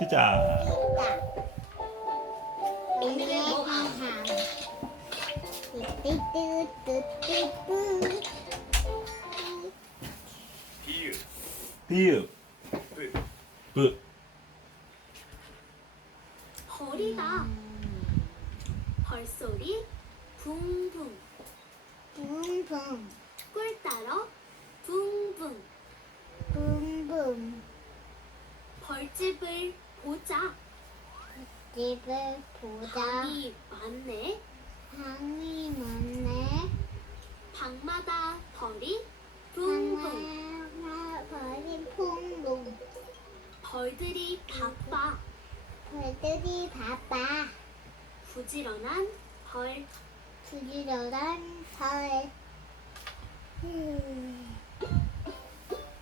시작. 비읍 비읍 벌이다. 벌소리 붕붕. 붕붕 꿀 따러 붕붕. 붕붕 벌집을 보자. 집을 보자 방이 많네. 방이 많네 방마다 벌이 붕붕. 하나 벌이 붕붕 벌들이 바빠. 벌들이 바빠 부지런한 벌. 부지런한 벌 음.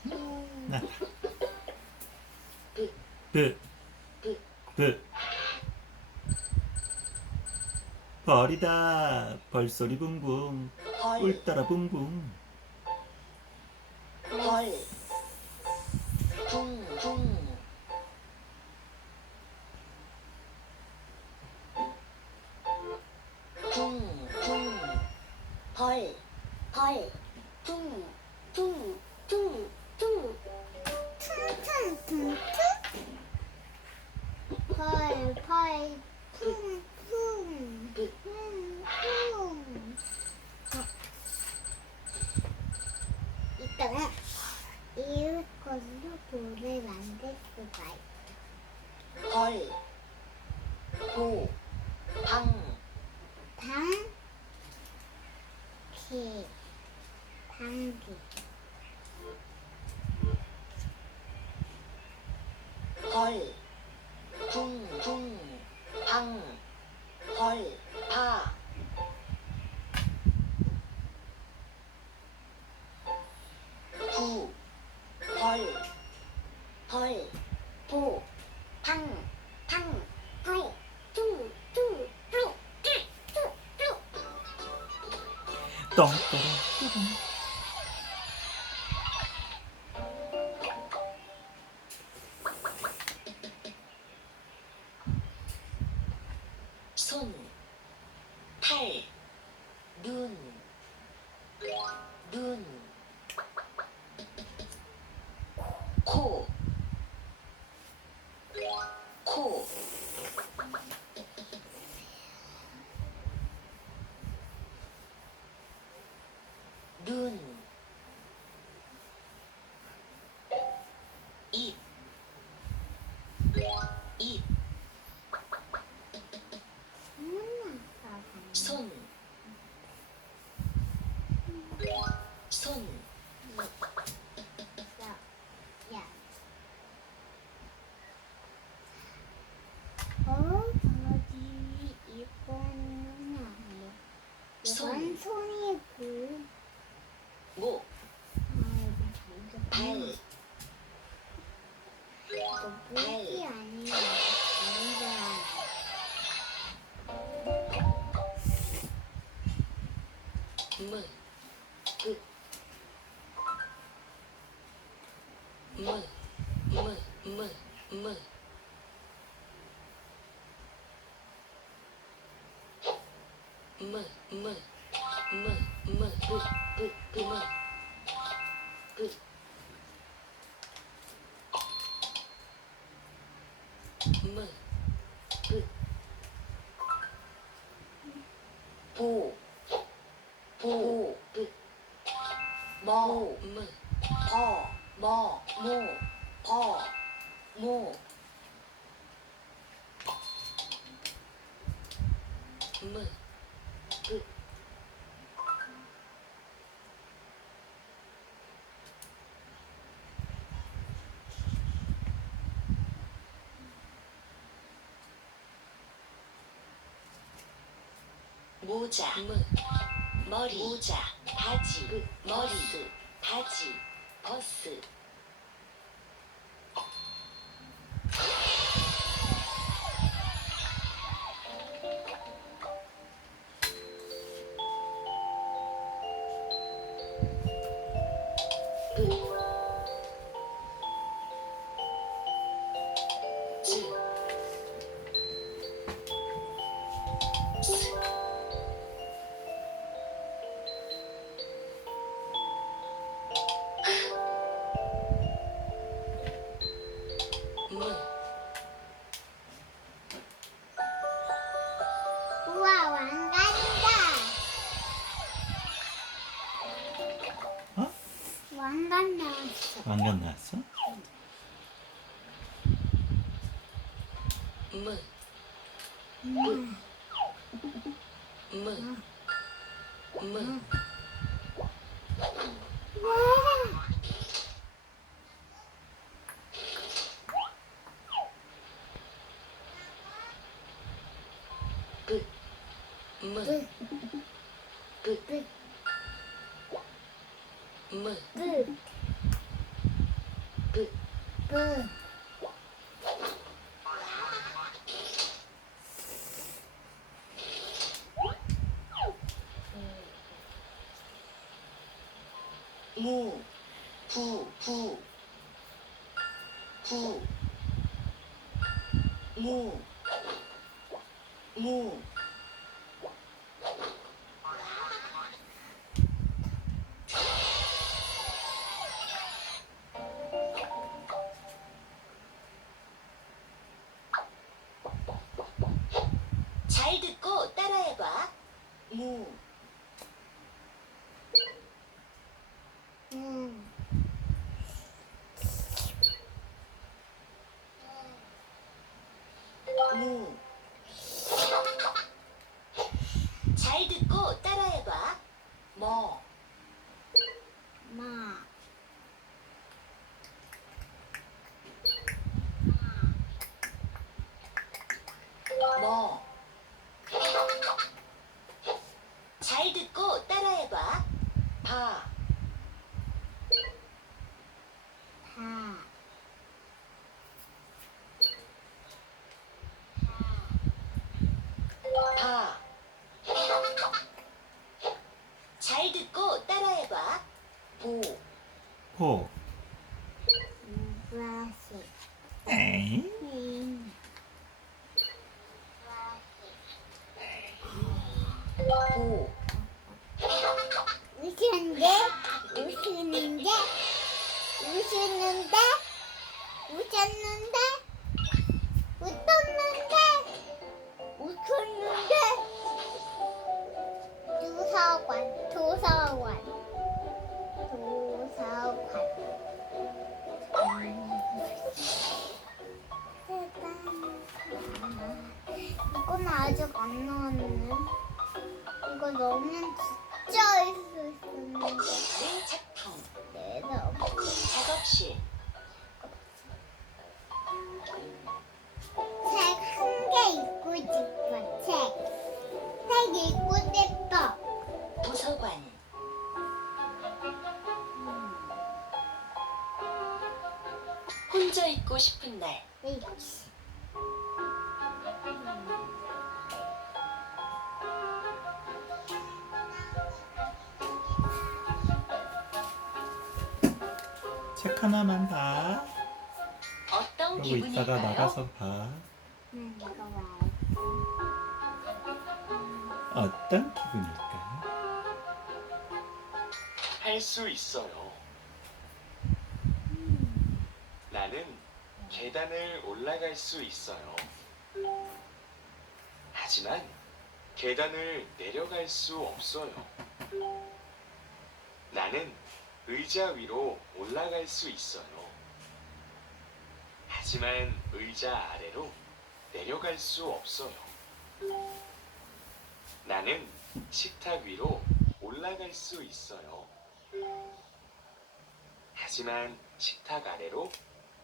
음. 나. 브. 브. 벌이다. 벌소리 붕붕. 꿀 따라 붕붕. 벌 붕 붕 붕 붕 벌벌 퉁퉁퉁퉁퉁. 퉁퉁퉁퉁 펄, 펄, 퉁, 퉁, 그. 퉁, 퉁. 이따가 이것으로 돌을 만들 수가 있어. 벌 보, 방, 방, 기, 방귀. 벌, 벌, 보, 방, 방, 벌, 뚱, 뚱, 뚜, 뚜, 뚜, 뚜. 똥, 똥, 뚜. 손. 손. 보, 보, 머, 무, 버, 머, 모, 버, 모. 무. 모자, 물, 머리, 모자, 바지, 끝, 머리, 바지, 버스. 끝. 왕관 나왔어? 무, 음. 무, 무, 그, 무, 끝, 그, 끝, 무, 끝, 그, 끝. 무, 부, 부, 부, 무, 무, 무, 음. 무. 잘 듣고 따라해봐. 뭐, 마. 뭐. 잘 듣고 따라해봐. 바, 바. 바. 잘 듣고 따라해봐. 보, 호. 브라시. 에이? 웃는데, 웃는데, 웃는데, 웃었는 이건 아직 안 나왔네. 이거 넣으면 진짜 있을 수 있는데. 내 작품. 내가 작업실. 책 한 개 읽고 싶어. 책. 책 읽고 싶어. 도서관. 혼자 있고 싶은 날. 에이치. 책 하나만 봐. 어떤 그러고 이따가 기분일까요? 나가서 봐. 응, 이거 봐. 어떤 기분일까? 할수 있어요. 나는 계단을 올라갈 수 있어요. 하지만 계단을 내려갈 수 없어요. 나는 의자 위로 올라갈 수 있어요. 하지만 의자 아래로 내려갈 수 없어요. 나는 식탁 위로 올라갈 수 있어요. 하지만 식탁 아래로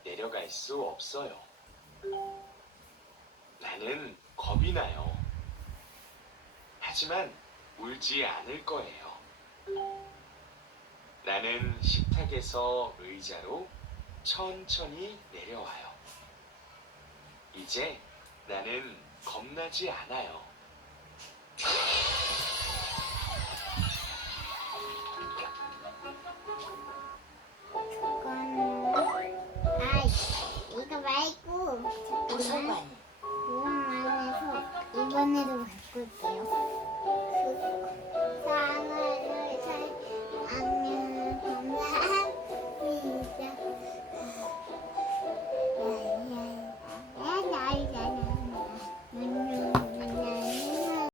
내려갈 수 없어요. 나는 겁이 나요. 하지만 울지 않을 거예요. 나는 식탁에서 의자로 천천히 내려와요. 이제 나는 겁나지 않아요. 이건 아이 이거 말고 잠깐만.